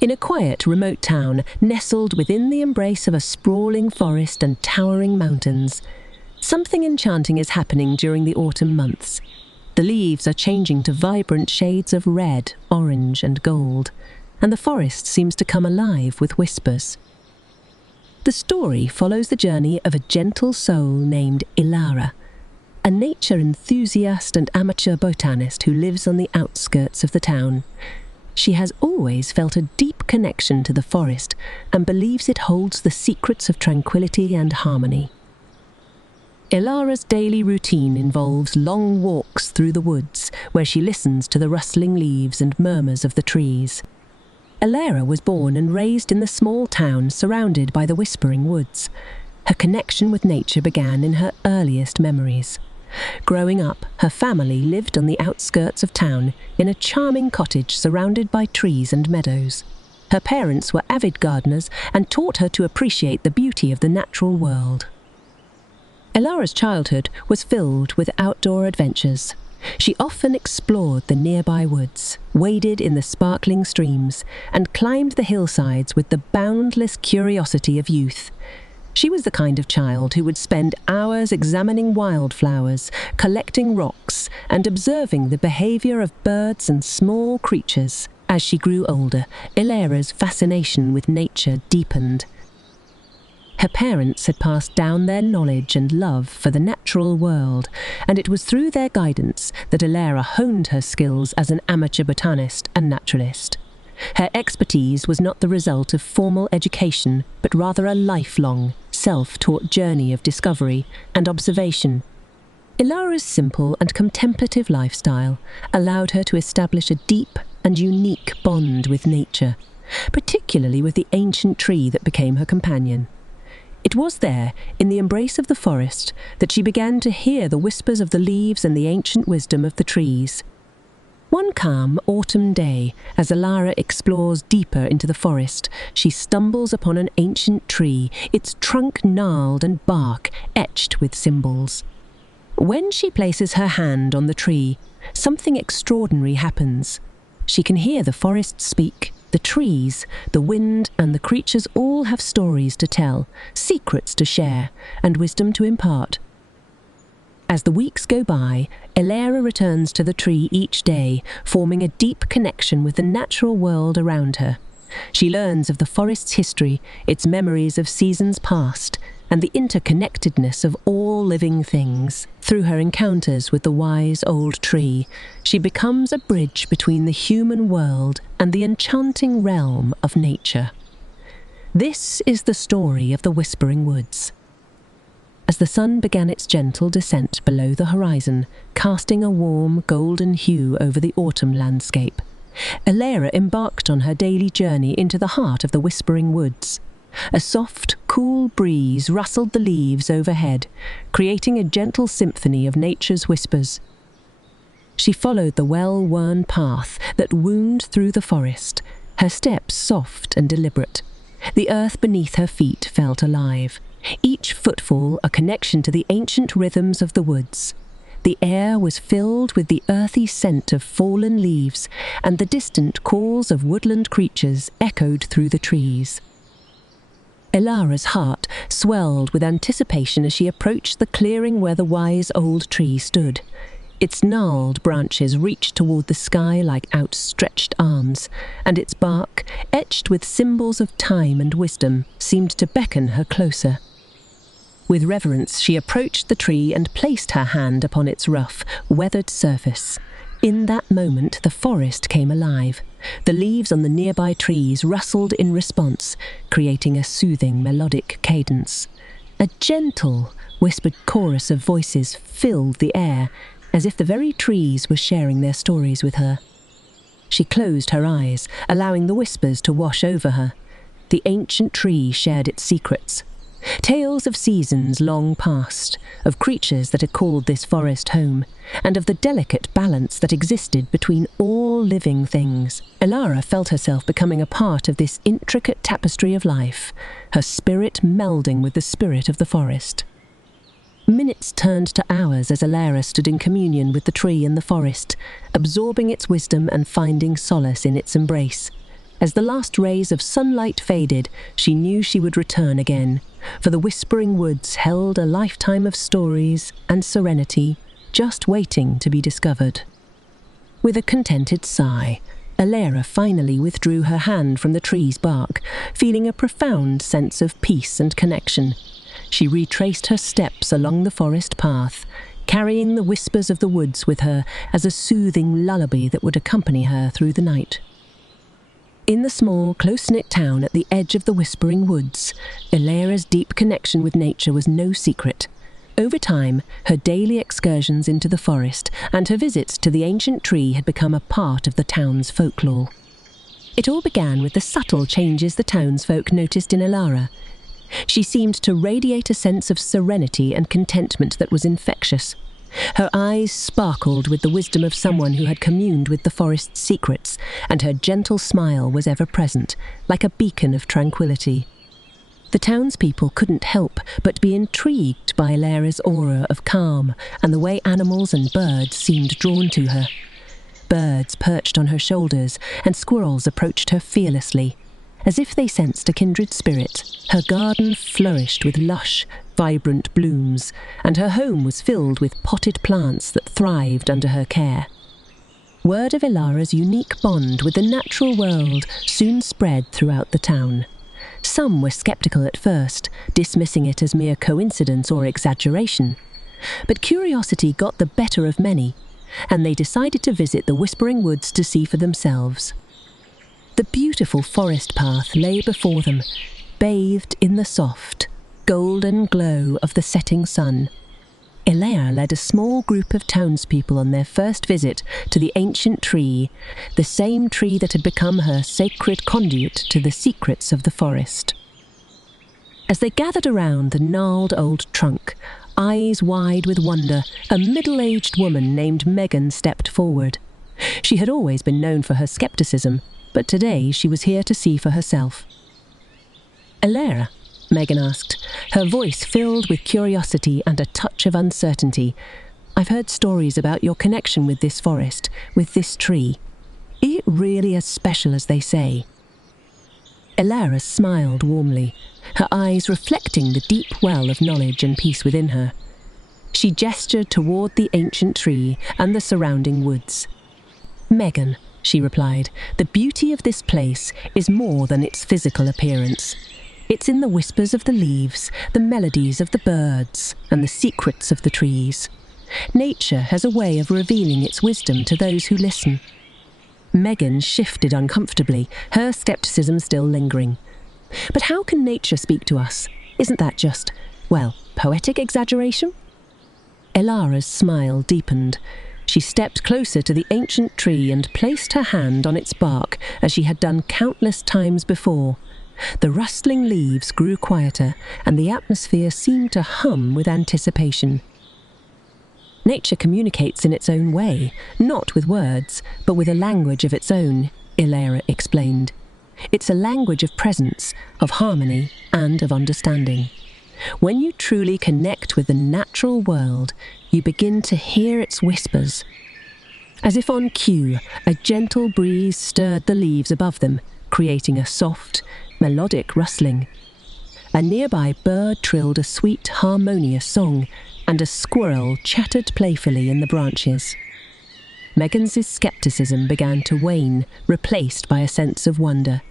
In a quiet, remote town, nestled within the embrace of a sprawling forest and towering mountains, something enchanting is happening during the autumn months. The leaves are changing to vibrant shades of red, orange, and gold, and the forest seems to come alive with whispers. The story follows the journey of a gentle soul named Elara, a nature enthusiast and amateur botanist who lives on the outskirts of the town. She has always felt a deep connection to the forest and believes it holds the secrets of tranquility and harmony. Elara's daily routine involves long walks through the woods, where she listens to the rustling leaves and murmurs of the trees. Elara was born and raised in the small town surrounded by the whispering woods. Her connection with nature began in her earliest memories. Growing up, her family lived on the outskirts of town in a charming cottage surrounded by trees and meadows. Her parents were avid gardeners and taught her to appreciate the beauty of the natural world. Elara's childhood was filled with outdoor adventures. She often explored the nearby woods, waded in the sparkling streams, and climbed the hillsides with the boundless curiosity of youth. She was the kind of child who would spend hours examining wildflowers, collecting rocks, and observing the behavior of birds and small creatures. As she grew older, Elara's fascination with nature deepened. Her parents had passed down their knowledge and love for the natural world, and it was through their guidance that Elara honed her skills as an amateur botanist and naturalist. Her expertise was not the result of formal education, but rather a lifelong, self-taught journey of discovery and observation. Elara's simple and contemplative lifestyle allowed her to establish a deep and unique bond with nature, particularly with the ancient tree that became her companion. It was there, in the embrace of the forest, that she began to hear the whispers of the leaves and the ancient wisdom of the trees. One calm autumn day, as Elara explores deeper into the forest, she stumbles upon an ancient tree, its trunk gnarled and bark etched with symbols. When she places her hand on the tree, something extraordinary happens. She can hear the forest speak. The trees, the wind, and the creatures all have stories to tell, secrets to share, and wisdom to impart. As the weeks go by, Elara returns to the tree each day, forming a deep connection with the natural world around her. She learns of the forest's history, its memories of seasons past, and the interconnectedness of all living things. Through her encounters with the wise old tree, she becomes a bridge between the human world and the enchanting realm of nature. This is the story of the Whispering Woods. As the sun began its gentle descent below the horizon, casting a warm golden hue over the autumn landscape, Elara embarked on her daily journey into the heart of the Whispering Woods. A soft, cool breeze rustled the leaves overhead, creating a gentle symphony of nature's whispers. She followed the well-worn path that wound through the forest, her steps soft and deliberate. The earth beneath her feet felt alive, each footfall a connection to the ancient rhythms of the woods. The air was filled with the earthy scent of fallen leaves, and the distant calls of woodland creatures echoed through the trees. Elara's heart swelled with anticipation as she approached the clearing where the wise old tree stood. Its gnarled branches reached toward the sky like outstretched arms, and its bark, etched with symbols of time and wisdom, seemed to beckon her closer. With reverence, she approached the tree and placed her hand upon its rough, weathered surface. In that moment, the forest came alive. The leaves on the nearby trees rustled in response, creating a soothing, melodic cadence. A gentle, whispered chorus of voices filled the air, as if the very trees were sharing their stories with her. She closed her eyes, allowing the whispers to wash over her. The ancient tree shared its secrets. Tales of seasons long past, of creatures that had called this forest home, and of the delicate balance that existed between all living things. Elara felt herself becoming a part of this intricate tapestry of life, her spirit melding with the spirit of the forest. Minutes turned to hours as Elara stood in communion with the tree and the forest, absorbing its wisdom and finding solace in its embrace. As the last rays of sunlight faded, she knew she would return again, for the Whispering Woods held a lifetime of stories and serenity just waiting to be discovered. With a contented sigh, Elara finally withdrew her hand from the tree's bark, feeling a profound sense of peace and connection. She retraced her steps along the forest path, carrying the whispers of the woods with her as a soothing lullaby that would accompany her through the night. In the small, close-knit town at the edge of the Whispering Woods, Elara's deep connection with nature was no secret. Over time, her daily excursions into the forest and her visits to the ancient tree had become a part of the town's folklore. It all began with the subtle changes the townsfolk noticed in Elara. She seemed to radiate a sense of serenity and contentment that was infectious. Her eyes sparkled with the wisdom of someone who had communed with the forest's secrets, and her gentle smile was ever present, like a beacon of tranquility. The townspeople couldn't help but be intrigued by Elara's aura of calm and the way animals and birds seemed drawn to her. Birds perched on her shoulders, and squirrels approached her fearlessly. As if they sensed a kindred spirit, her garden flourished with lush, vibrant blooms, and her home was filled with potted plants that thrived under her care. Word of Elara's unique bond with the natural world soon spread throughout the town. Some were sceptical at first, dismissing it as mere coincidence or exaggeration. But curiosity got the better of many, and they decided to visit the Whispering Woods to see for themselves. The beautiful forest path lay before them, bathed in the soft, golden glow of the setting sun. Elara led a small group of townspeople on their first visit to the ancient tree, the same tree that had become her sacred conduit to the secrets of the forest. As they gathered around the gnarled old trunk, eyes wide with wonder, a middle-aged woman named Megan stepped forward. She had always been known for her skepticism, but today she was here to see for herself. "Elara?" Megan asked, her voice filled with curiosity and a touch of uncertainty. "I've heard stories about your connection with this forest, with this tree. Is it really as special as they say?" Elara smiled warmly, her eyes reflecting the deep well of knowledge and peace within her. She gestured toward the ancient tree and the surrounding woods. "Megan," she replied, "the beauty of this place is more than its physical appearance. It's in the whispers of the leaves, the melodies of the birds, and the secrets of the trees. Nature has a way of revealing its wisdom to those who listen." Megan shifted uncomfortably, her skepticism still lingering. "But how can nature speak to us? Isn't that just, well, poetic exaggeration?" Elara's smile deepened. She stepped closer to the ancient tree and placed her hand on its bark as she had done countless times before. The rustling leaves grew quieter, and the atmosphere seemed to hum with anticipation. "Nature communicates in its own way, not with words, but with a language of its own," Elara explained. "It's a language of presence, of harmony, and of understanding. When you truly connect with the natural world, you begin to hear its whispers." As if on cue, a gentle breeze stirred the leaves above them, creating a soft, melodic rustling. A nearby bird trilled a sweet, harmonious song, and a squirrel chattered playfully in the branches. Megan's skepticism began to wane, replaced by a sense of wonder.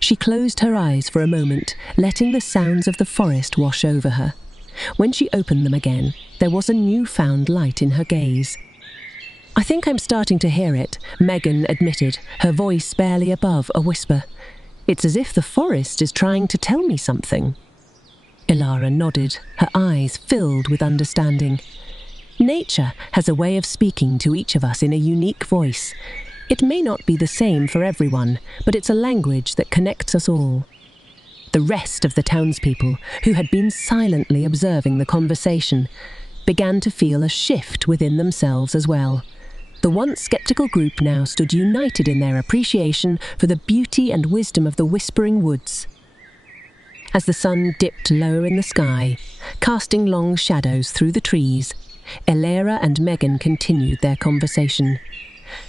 She closed her eyes for a moment, letting the sounds of the forest wash over her. When she opened them again, there was a newfound light in her gaze. "I think I'm starting to hear it," Megan admitted, her voice barely above a whisper. "It's as if the forest is trying to tell me something." Elara nodded, her eyes filled with understanding. "Nature has a way of speaking to each of us in a unique voice. It may not be the same for everyone, but it's a language that connects us all." The rest of the townspeople, who had been silently observing the conversation, began to feel a shift within themselves as well. The once sceptical group now stood united in their appreciation for the beauty and wisdom of the Whispering Woods. As the sun dipped lower in the sky, casting long shadows through the trees, Elara and Megan continued their conversation.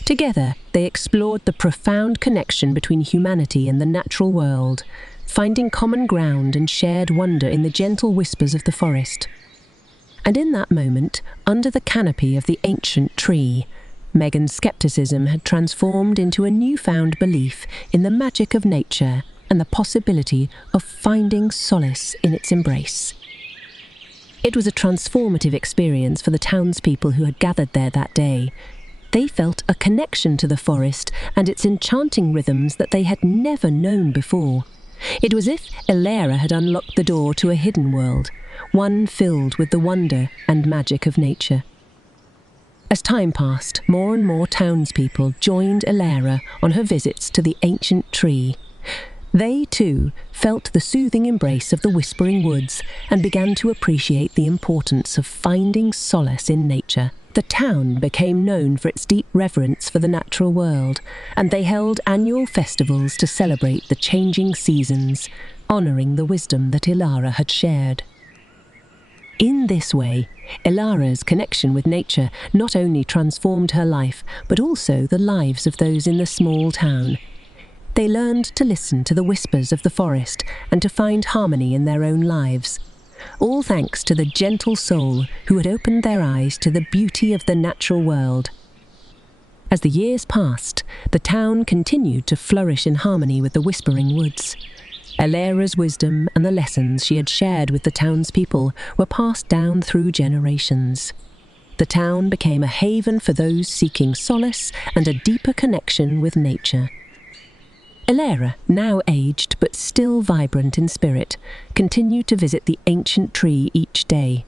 Together, they explored the profound connection between humanity and the natural world, finding common ground and shared wonder in the gentle whispers of the forest. And in that moment, under the canopy of the ancient tree, Megan's skepticism had transformed into a newfound belief in the magic of nature and the possibility of finding solace in its embrace. It was a transformative experience for the townspeople who had gathered there that day. They felt a connection to the forest and its enchanting rhythms that they had never known before. It was as if Elara had unlocked the door to a hidden world, one filled with the wonder and magic of nature. As time passed, more and more townspeople joined Elara on her visits to the ancient tree. They, too, felt the soothing embrace of the whispering woods and began to appreciate the importance of finding solace in nature. The town became known for its deep reverence for the natural world, and they held annual festivals to celebrate the changing seasons, honouring the wisdom that Elara had shared. In this way, Elara's connection with nature not only transformed her life, but also the lives of those in the small town. They learned to listen to the whispers of the forest and to find harmony in their own lives, all thanks to the gentle soul who had opened their eyes to the beauty of the natural world. As the years passed, the town continued to flourish in harmony with the whispering woods. Elara's wisdom and the lessons she had shared with the townspeople were passed down through generations. The town became a haven for those seeking solace and a deeper connection with nature. Elara, now aged but still vibrant in spirit, continued to visit the ancient tree each day.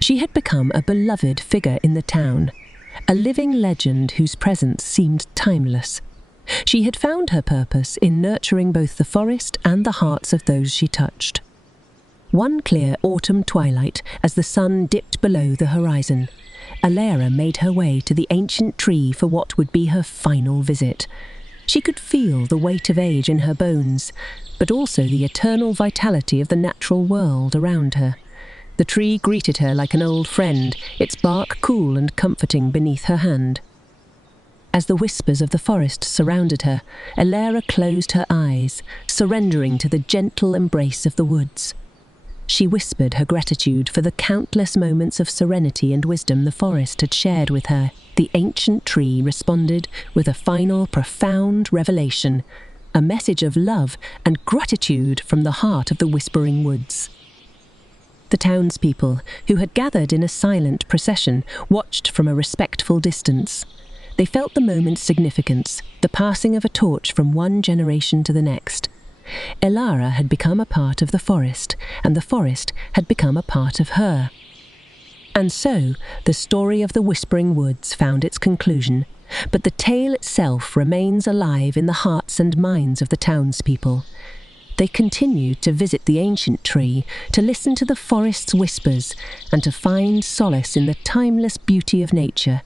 She had become a beloved figure in the town, a living legend whose presence seemed timeless. She had found her purpose in nurturing both the forest and the hearts of those she touched. One clear autumn twilight, as the sun dipped below the horizon, Elara made her way to the ancient tree for what would be her final visit. She could feel the weight of age in her bones, but also the eternal vitality of the natural world around her. The tree greeted her like an old friend, its bark cool and comforting beneath her hand. As the whispers of the forest surrounded her, Elara closed her eyes, surrendering to the gentle embrace of the woods. She whispered her gratitude for the countless moments of serenity and wisdom the forest had shared with her. The ancient tree responded with a final profound revelation, a message of love and gratitude from the heart of the whispering woods. The townspeople, who had gathered in a silent procession, watched from a respectful distance. They felt the moment's significance, the passing of a torch from one generation to the next. Elara had become a part of the forest, and the forest had become a part of her. And so, the story of the Whispering Woods found its conclusion, but the tale itself remains alive in the hearts and minds of the townspeople. They continued to visit the ancient tree, to listen to the forest's whispers, and to find solace in the timeless beauty of nature.